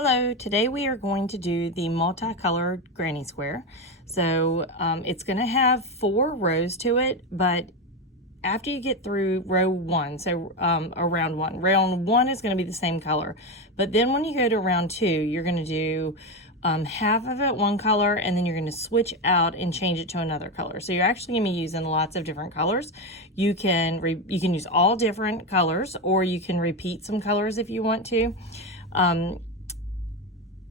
Hello, today we are going to do the multicolored granny square. So it's going to have 4 rows to it, but after you get through row 1, so round 1 is going to be the same color. But then when you go to round 2, you're going to do half of it one color, and then you're going to switch out and change it to another color. So you're actually going to be using lots of different colors. You can use all different colors, or you can repeat some colors if you want to.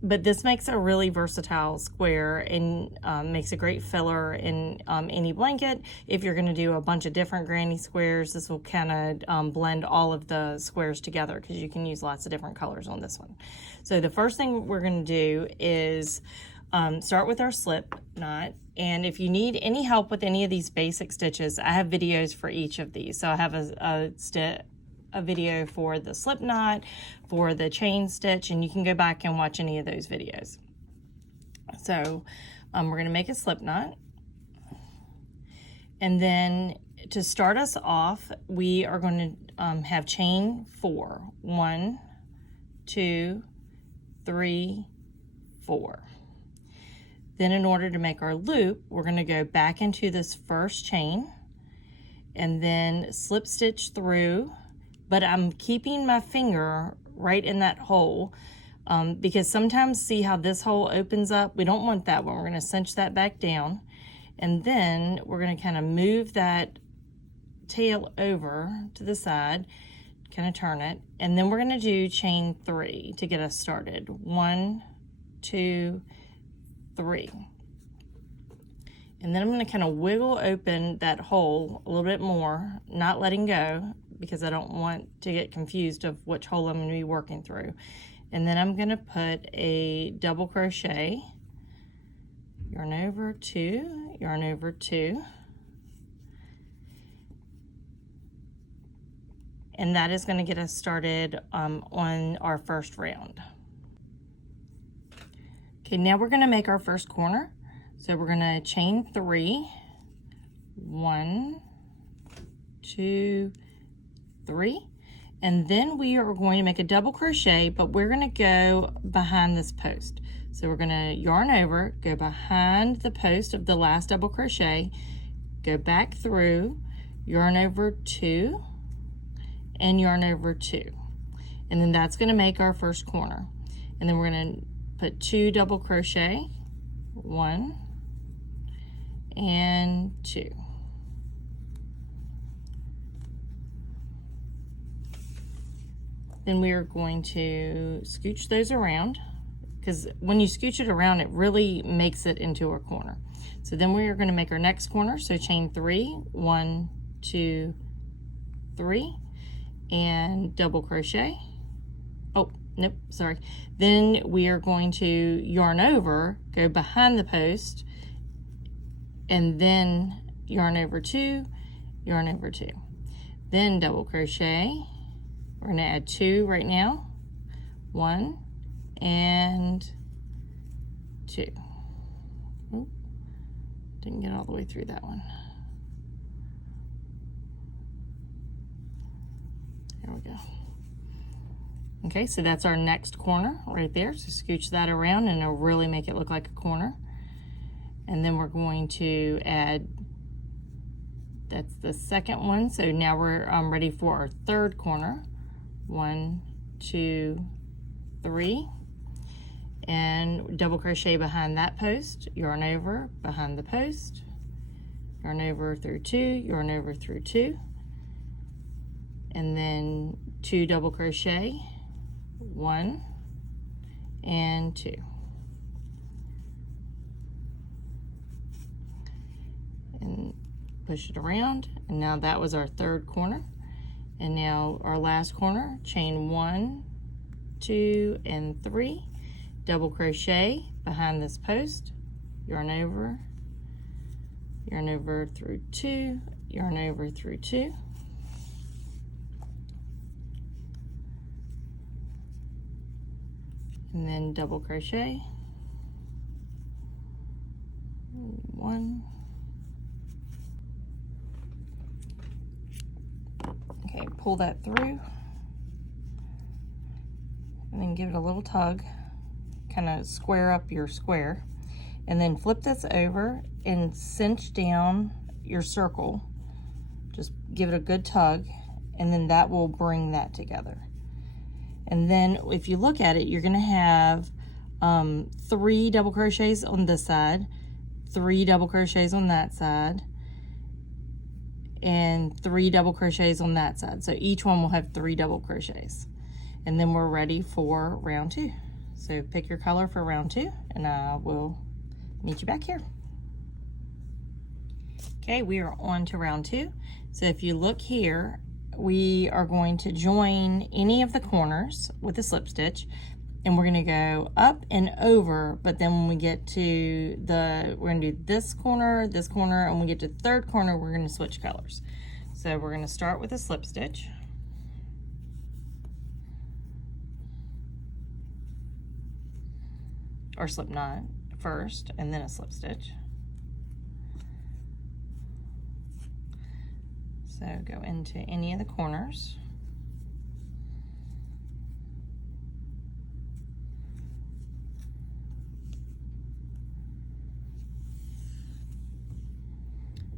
But this makes a really versatile square and makes a great filler in any blanket. If you're going to do a bunch of different granny squares, this will kind of blend all of the squares together because you can use lots of different colors on this one. So the first thing we're going to do is start with our slip knot. And if you need any help with any of these basic stitches, I have videos for each of these. So I have a video for the slip knot, for the chain stitch, and you can go back and watch any of those videos. So we're going to make a slip knot, and then to start us off we are going to have chain 4. 1, 2, 3, 4. Then in order to make our loop, we're going to go back into this first chain and then slip stitch through, but I'm keeping my finger right in that hole because sometimes, see how this hole opens up? We don't want that one. We're going to cinch that back down, and then we're going to kind of move that tail over to the side, kind of turn it, and then we're going to do chain 3 to get us started. 1, 2, 3. And then I'm going to kind of wiggle open that hole a little bit more, not letting go, because I don't want to get confused of which hole I'm going to be working through. And then I'm going to put a double crochet, yarn over 2, yarn over 2, and that is going to get us started on our first round. Okay, now we're going to make our first corner. So we're going to chain 3, 1, 2, 3, and then we are going to make a double crochet, but we're going to go behind this post. So we're going to yarn over, go behind the post of the last double crochet, go back through, yarn over 2, and yarn over 2, and then that's going to make our first corner. And then we're going to put 2 double crochet, 1 and 2. Then we are going to scooch those around, because when you scooch it around, it really makes it into a corner. So then we are going to make our next corner. So chain 3, 1, 2, 3, and double crochet. Oh, nope, sorry. Then we are going to yarn over, go behind the post, and then yarn over 2, yarn over 2. Then double crochet. We're going to add 2 right now, 1 and 2. Oop, didn't get all the way through that one. There we go. Okay, so that's our next corner right there. So scooch that around and it'll really make it look like a corner. And then we're going to add, that's the second one. So now we're ready for our third corner. 1, 2, 3, and double crochet behind that post, yarn over behind the post, yarn over through 2, yarn over through 2, and then 2 double crochet, 1 and 2. And push it around, and now that was our third corner. And now our last corner, chain 1, 2, and 3, double crochet behind this post, yarn over through 2, yarn over through 2, and then double crochet, 1, okay, pull that through and then give it a little tug, kind of square up your square, and then flip this over and cinch down your circle. Just give it a good tug, and then that will bring that together. And then if you look at it, you're gonna have 3 double crochets on this side, 3 double crochets on that side, and 3 double crochets on that side. So each one will have 3 double crochets. And then we're ready for round 2. So pick your color for round 2, and I will meet you back here. Okay, we are on to round 2. So if you look here, we are going to join any of the corners with a slip stitch, and we're going to go up and over, but then when we get to we're going to do this corner, and when we get to the third corner, we're going to switch colors. So we're going to start with a slip stitch. Or slip knot first, and then a slip stitch. So go into any of the corners.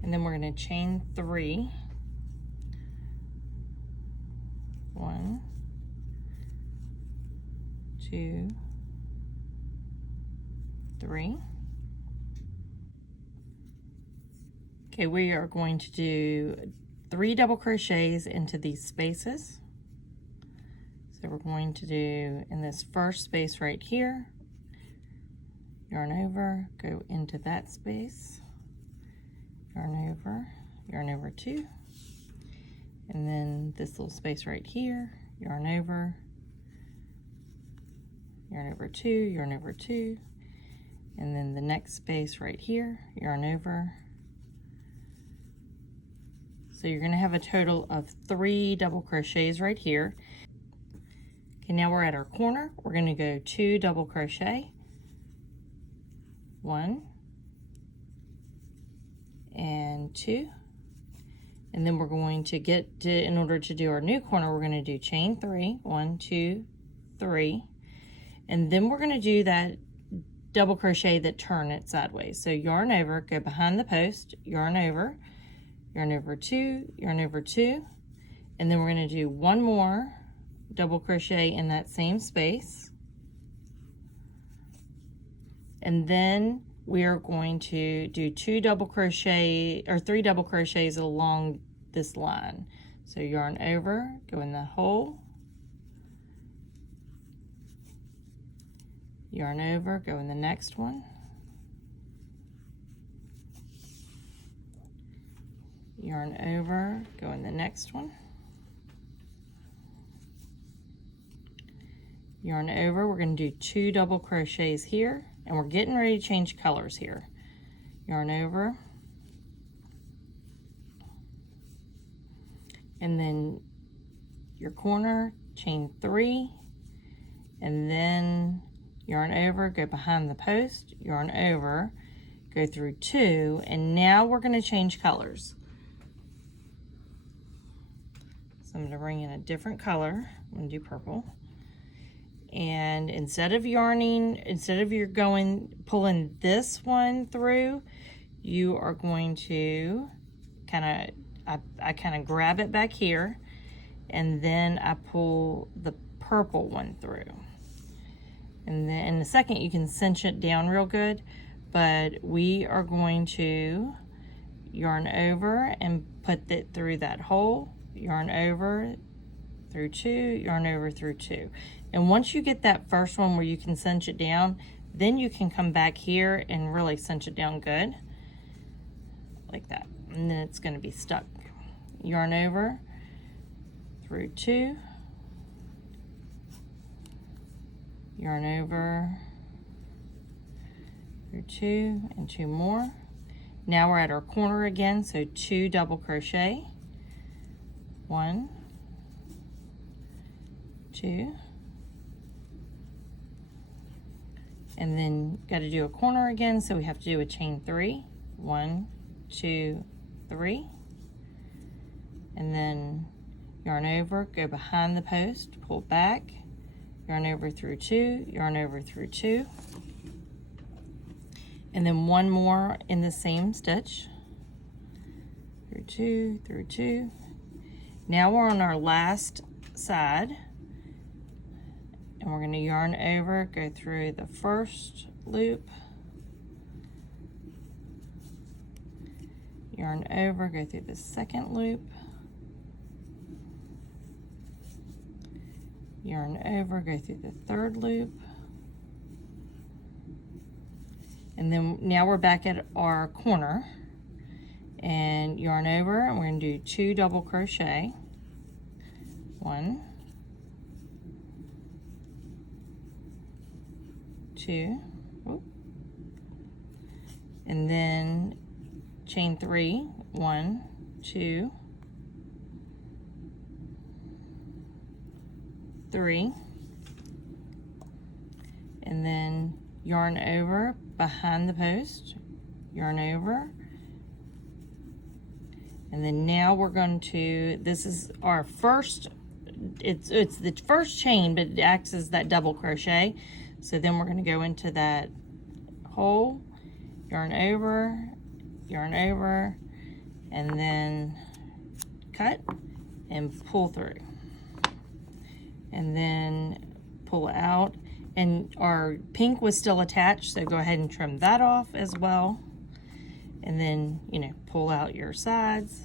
And then we're going to chain 3. 1, 2, 3. Okay, we are going to do 3 double crochets into these spaces. So we're going to do in this first space right here, yarn over, go into that space, yarn over 2, and then this little space right here, yarn over 2, yarn over 2, and then the next space right here, yarn over. So you're going to have a total of 3 double crochets right here. Okay, now we're at our corner. We're going to go 2 double crochet, 1 and 2, and then we're going to get to, in order to do our new corner, we're going to do chain 3, 1, 2, 3, and then we're going to do that double crochet that turn it sideways. So yarn over, go behind the post, yarn over 2, yarn over 2, and then we're going to do 1 more double crochet in that same space, and then we are going to do 2 double crochet or 3 double crochets along this line. So yarn over, go in the hole, yarn over, go in the next one, yarn over, go in the next one, yarn over. We're going to do 2 double crochets here, and we're getting ready to change colors here. Yarn over, and then your corner, chain 3, and then yarn over, go behind the post, yarn over, go through 2, and now we're going to change colors. So I'm going to bring in a different color. I'm going to do purple. And instead of pulling this one through, you are going to I kind of grab it back here, and then I pull the purple one through. And then in a second you can cinch it down real good, but we are going to yarn over and put it through that hole, yarn over through 2, yarn over through 2. And once you get that first one where you can cinch it down, then you can come back here and really cinch it down good, like that. And then it's going to be stuck. Yarn over through 2, yarn over through 2, and 2 more. Now we're at our corner again, so 2 double crochet, 1, 2, and then got to do a corner again, so we have to do a chain 3, 1, 2, 3, and then yarn over, go behind the post, pull back, yarn over through 2, yarn over through 2, and then one more in the same stitch, through 2, through 2. Now we're on our last side, and we're going to yarn over, go through the first loop, yarn over, go through the second loop, yarn over, go through the third loop, and then now we're back at our corner, and yarn over, and we're going to do 2 double crochet, 1, 2, and then chain 3, 1, 2, 3, and then yarn over behind the post, yarn over, and then now we're going to, this is our first, it's the first chain, but it acts as that double crochet. So then we're going to go into that hole, yarn over, and then cut and pull through, and then pull it out. And our pink was still attached, so go ahead and trim that off as well. And then, you know, pull out your sides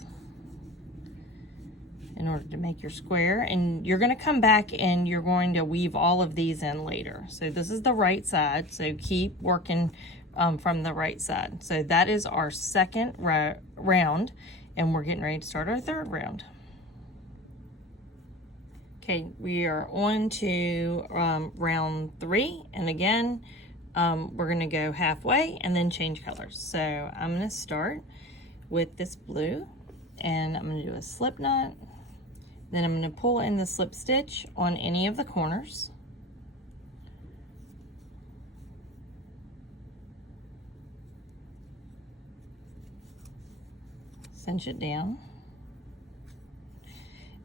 in order to make your square. And you're going to come back and you're going to weave all of these in later. So this is the right side, so keep working from the right side. So that is our second round, and we're getting ready to start our third round. Okay, we are on to round 3, and again, we're going to go halfway and then change colors. So I'm going to start with this blue, and I'm going to do a slip knot. Then I'm going to pull in the slip stitch on any of the corners. Cinch it down.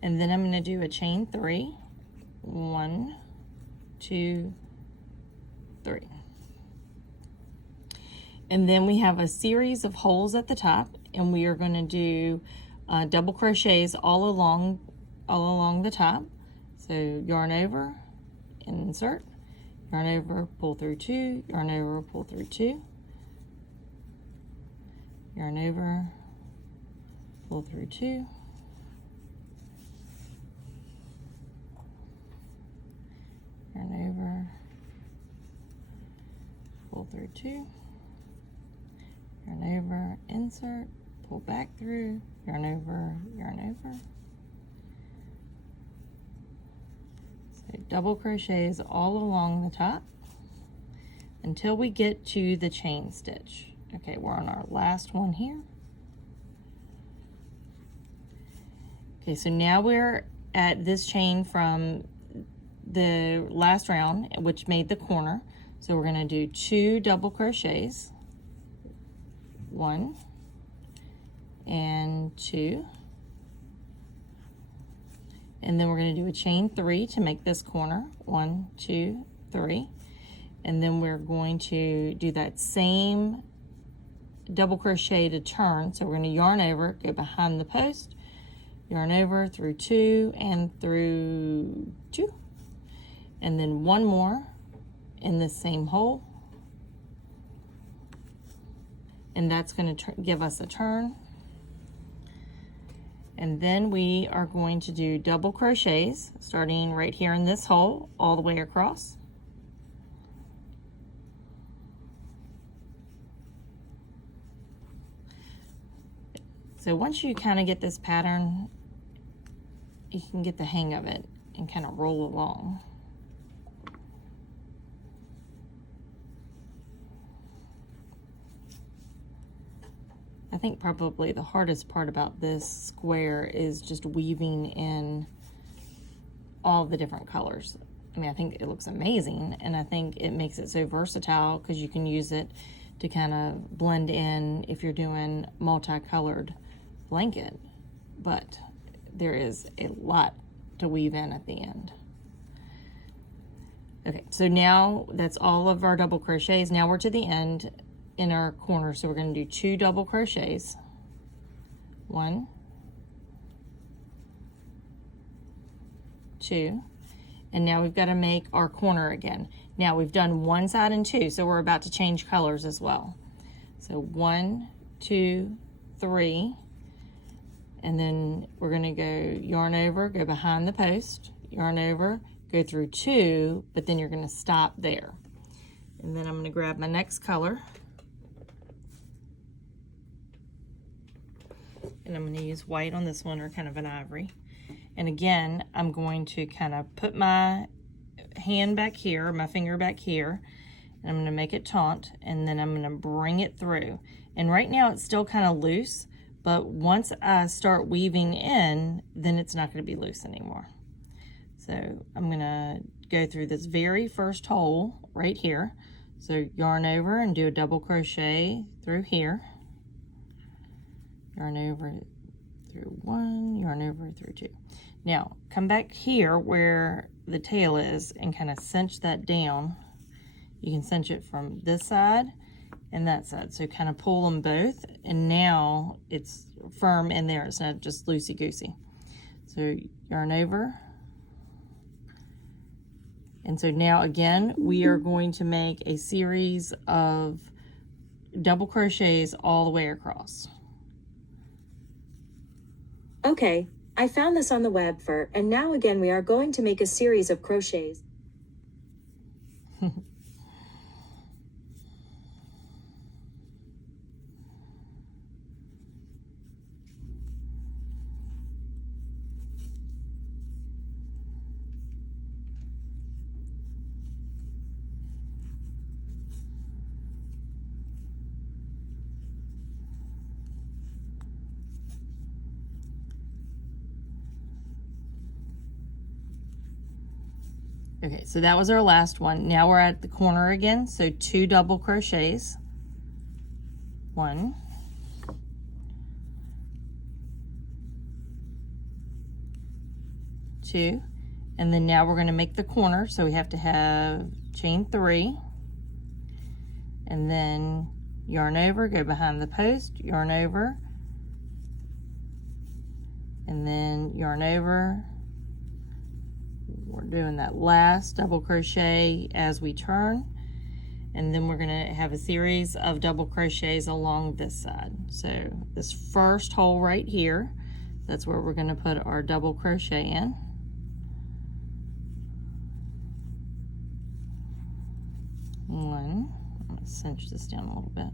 And then I'm going to do a chain 3, 1, 2, 3. And then we have a series of holes at the top, and we are going to do double crochets all along the top. So yarn over, insert, yarn over, pull through 2, yarn over, pull through 2, yarn over, pull through 2, yarn over, pull through 2, yarn over, insert, pull back through, yarn over, yarn over. So double crochets all along the top until we get to the chain stitch. Okay, we're on our last one here. Okay, so now we're at this chain from the last round, which made the corner. So we're going to do 2 double crochets, 1 and 2, and then we're going to do a chain 3 to make this corner, 1, 2, 3, and then we're going to do that same double crochet to turn. So we're going to yarn over, go behind the post, yarn over through 2 and through 2, and then one more in the same hole, and that's going to give us a turn. And then we are going to do double crochets starting right here in this hole all the way across. So once you kind of get this pattern, you can get the hang of it and kind of roll along. I think probably the hardest part about this square is just weaving in all the different colors. I mean, I think it looks amazing, and I think it makes it so versatile because you can use it to kind of blend in if you're doing multicolored blanket, but there is a lot to weave in at the end. Okay, so now that's all of our double crochets. Now we're to the end in our corner, so we're going to do 2 double crochets. 1, 2, and now we've got to make our corner again. Now we've done 1 side and 2, so we're about to change colors as well. So 1, 2, 3, and then we're going to go yarn over, go behind the post, yarn over, go through 2, but then you're going to stop there. And then I'm going to grab my next color, and I'm going to use white on this one, or kind of an ivory. And again, I'm going to kind of put my hand back here, my finger back here, and I'm going to make it taunt, and then I'm going to bring it through. And right now it's still kind of loose, but once I start weaving in, then it's not going to be loose anymore. So I'm going to go through this very first hole right here. So yarn over and do a double crochet through here. Yarn over through 1, yarn over through 2. Now come back here where the tail is and kind of cinch that down. You can cinch it from this side and that side. So kind of pull them both, and now it's firm in there. It's not just loosey-goosey. So yarn over. And so now again, we are going to make a series of double crochets all the way across. Okay, I found this on the web and now again we are going to make a series of crochets. Okay, so that was our last one. Now we're at the corner again, so 2 double crochets. 1, 2, and then now we're going to make the corner, so we have to have chain 3, and then yarn over, go behind the post, yarn over, and then yarn over. We're doing that last double crochet as we turn, and then we're going to have a series of double crochets along this side. So this first hole right here, that's where we're going to put our double crochet in. One, I'm going to cinch this down a little bit.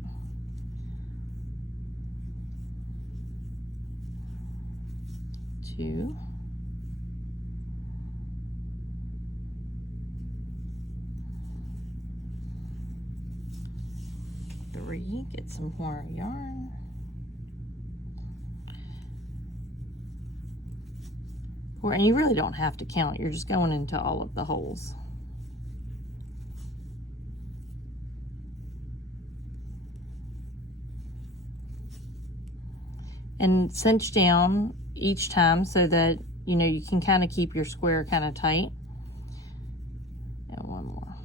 2, 3, get some more yarn. 4, and you really don't have to count, you're just going into all of the holes. And cinch down each time so that you know you can kind of keep your square kind of tight. And one more.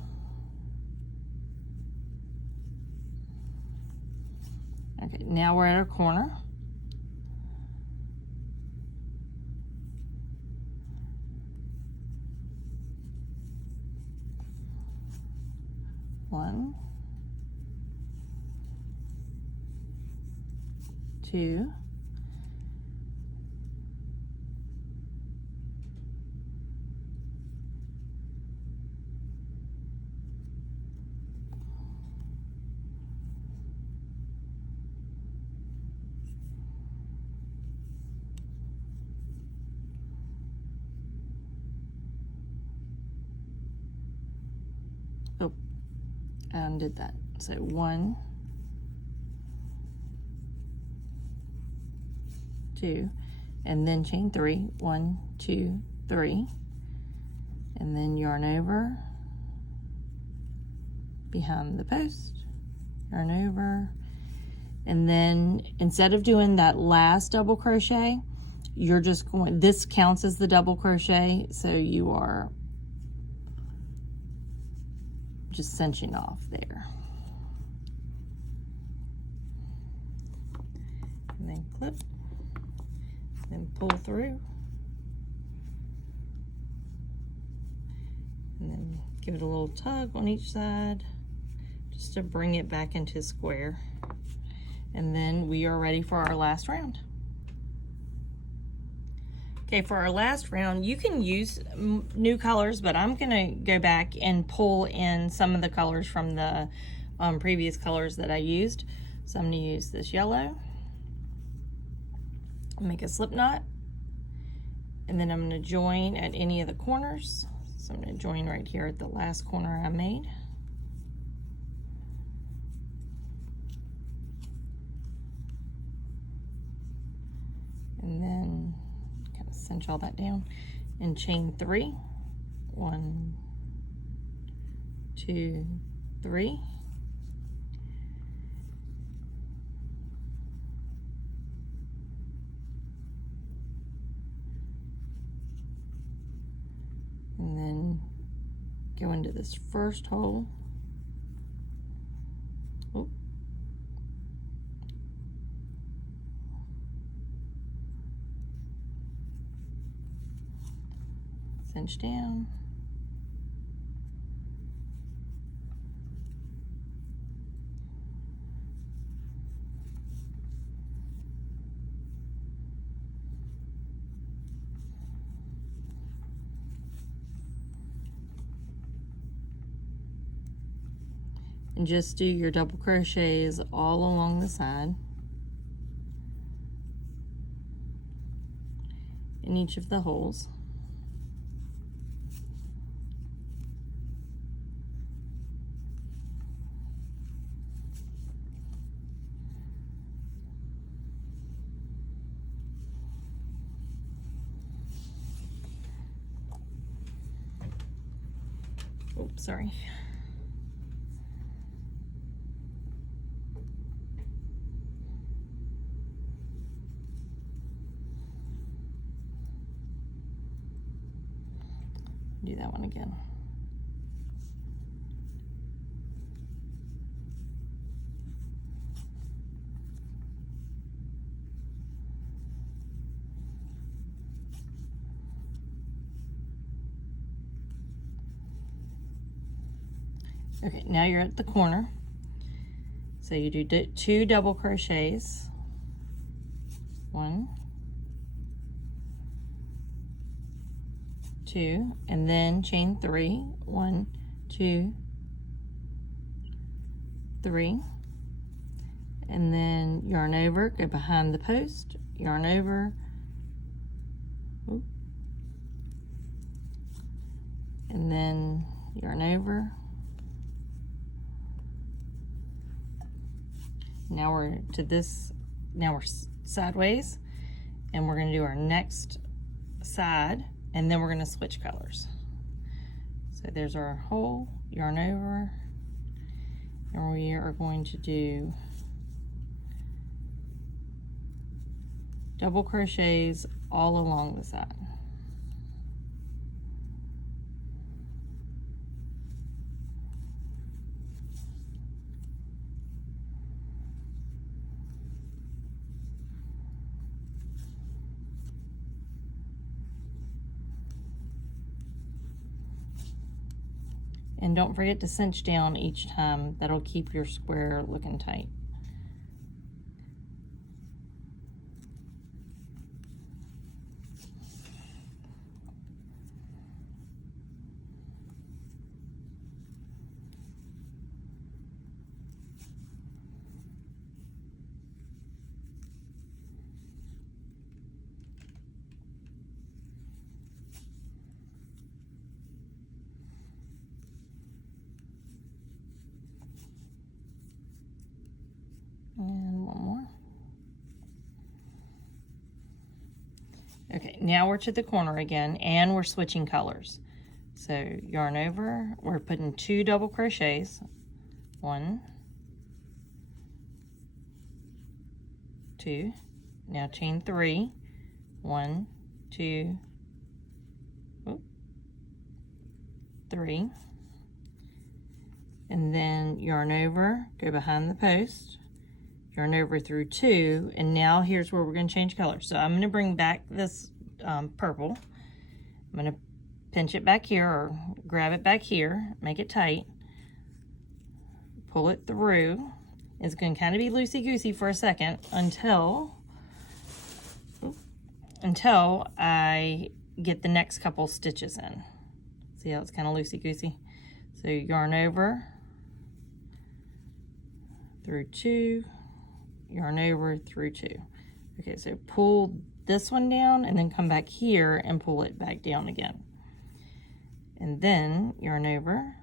Okay, now we're at our corner. One, 2, oh, I undid that. So 1, 2, and then chain 3. 1, 2, 3, and then yarn over behind the post, yarn over, and then instead of doing that last double crochet, you're just going, this counts as the double crochet, so you are just cinching off there. And then clip, then pull through, and then give it a little tug on each side just to bring it back into square. And then we are ready for our last round. Okay, for our last round, you can use new colors, but I'm gonna go back and pull in some of the colors from the previous colors that I used. So I'm gonna use this yellow, make a slip knot, and then I'm gonna join at any of the corners. So I'm gonna join right here at the last corner I made. And then kind of cinch all that down and chain 3. 1, 2, 3. And then go into this first hole. Oh. Cinch down. And just do your double crochets all along the side in each of the holes. Oops, sorry. Do that one again. Okay, now you're at the corner. So you do 2 double crochets. 1, 2, and then chain 3. 1, 2, 3. And then yarn over, go behind the post, yarn over. Ooh. And then yarn over. Now we're to this, now we're sideways, and we're gonna do our next side, and then we're gonna switch colors. So there's our hole, yarn over, and we are going to do double crochets all along the side. And don't forget to cinch down each time. That'll keep your square looking tight. And one more. Okay, now we're to the corner again, and we're switching colors. So yarn over, we're putting 2 double crochets. 1, 2. Now chain 3. 1, 2, 3. and then yarn over, go behind the post, yarn over through 2, and now here's where we're going to change color. So I'm going to bring back this purple. I'm going to pinch it back here, or grab it back here, make it tight, pull it through. It's going to kind of be loosey-goosey for a second until I get the next couple stitches in. See how it's kind of loosey-goosey? So yarn over through 2, yarn over through 2. Okay, so pull this one down and then come back here and pull it back down again. And then yarn over,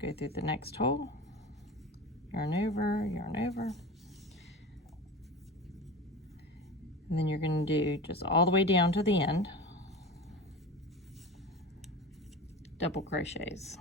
go through the next hole, yarn over, and then you're going to do just all the way down to the end, double crochets.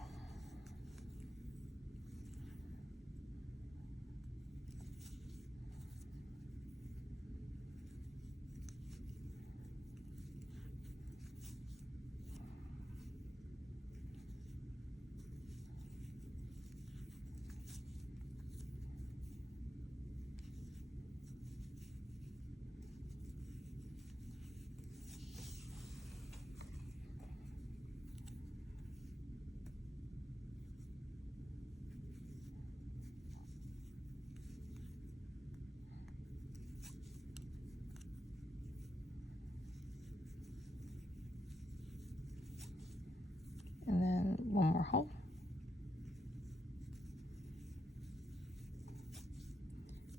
And then one more hole.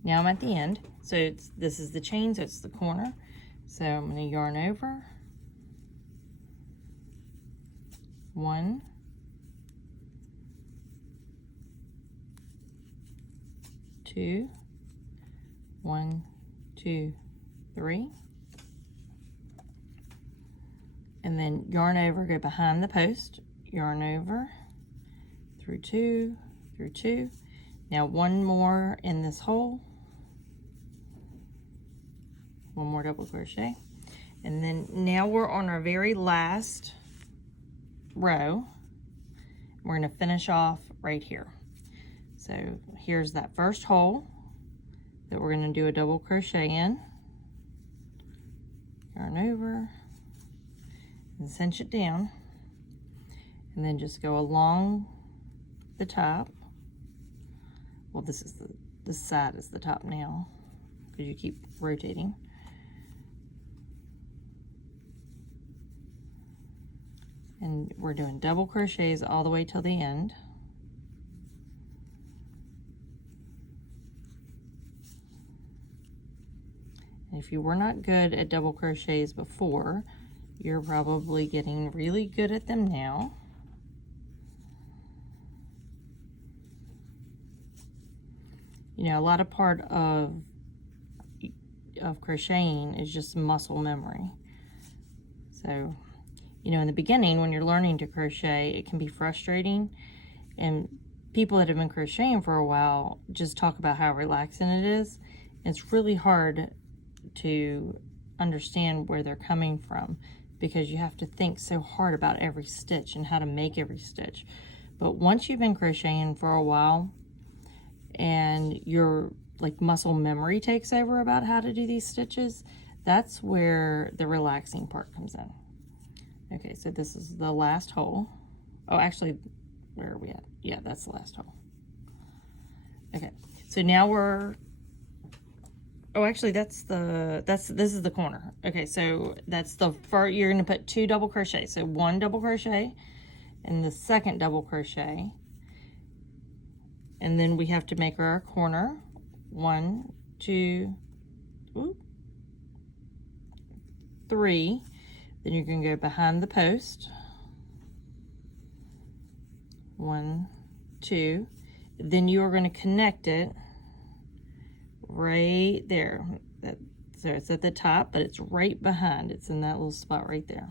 Now I'm at the end. So this is the chain, so it's the corner. So I'm going to yarn over, 1, 2, 1, 2, 3. And then yarn over, go behind the post, yarn over through 2, through 2. Now one more in this hole, one more double crochet, and then now we're on our very last row. We're going to finish off right here. So here's that first hole that we're going to do a double crochet in, yarn over and cinch it down, and then just go along the top. Well, this side is the top now because you keep rotating. And we're doing double crochets all the way till the end. And if you were not good at double crochets before, you're probably getting really good at them now. You know, a lot of part of crocheting is just muscle memory. So, you know, in the beginning, when you're learning to crochet, it can be frustrating. And people that have been crocheting for a while just talk about how relaxing it is. It's really hard to understand where they're coming from because you have to think so hard about every stitch and how to make every stitch. But once you've been crocheting for a while and your like muscle memory takes over about how to do these stitches, that's where the relaxing part comes in. Okay, so this is the last hole. Oh, actually, where are we at? Yeah, that's the last hole. Okay, so now we're, oh, actually this is the corner. Okay, so that's the first, you're gonna put 2 double crochets. So 1 double crochet and the second double crochet. And then we have to make our corner. 1, 2, 3. Then you're going to go behind the post. 1, 2. Then you are going to connect it right there. So it's at the top, but it's right behind. It's in that little spot right there.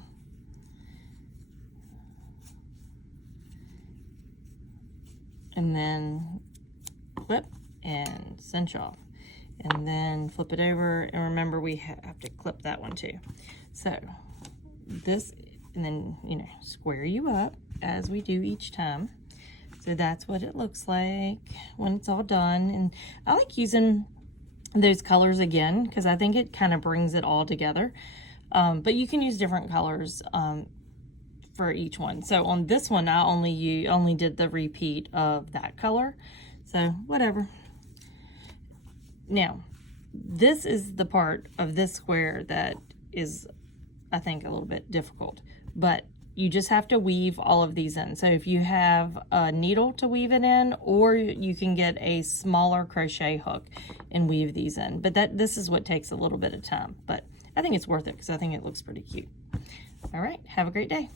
And then flip and cinch off. And then flip it over. And remember, we have to clip that one too. So this, and then, you know, square you up as we do each time. So that's what it looks like when it's all done. And I like using those colors again because I think it kind of brings it all together. But you can use different colors for each one. So on this one, I only did the repeat of that color. So whatever. Now, this is the part of this square that is, I think, a little bit difficult, but you just have to weave all of these in. So if you have a needle to weave it in, or you can get a smaller crochet hook and weave these in. But this is what takes a little bit of time, but I think it's worth it because I think it looks pretty cute. All right, have a great day.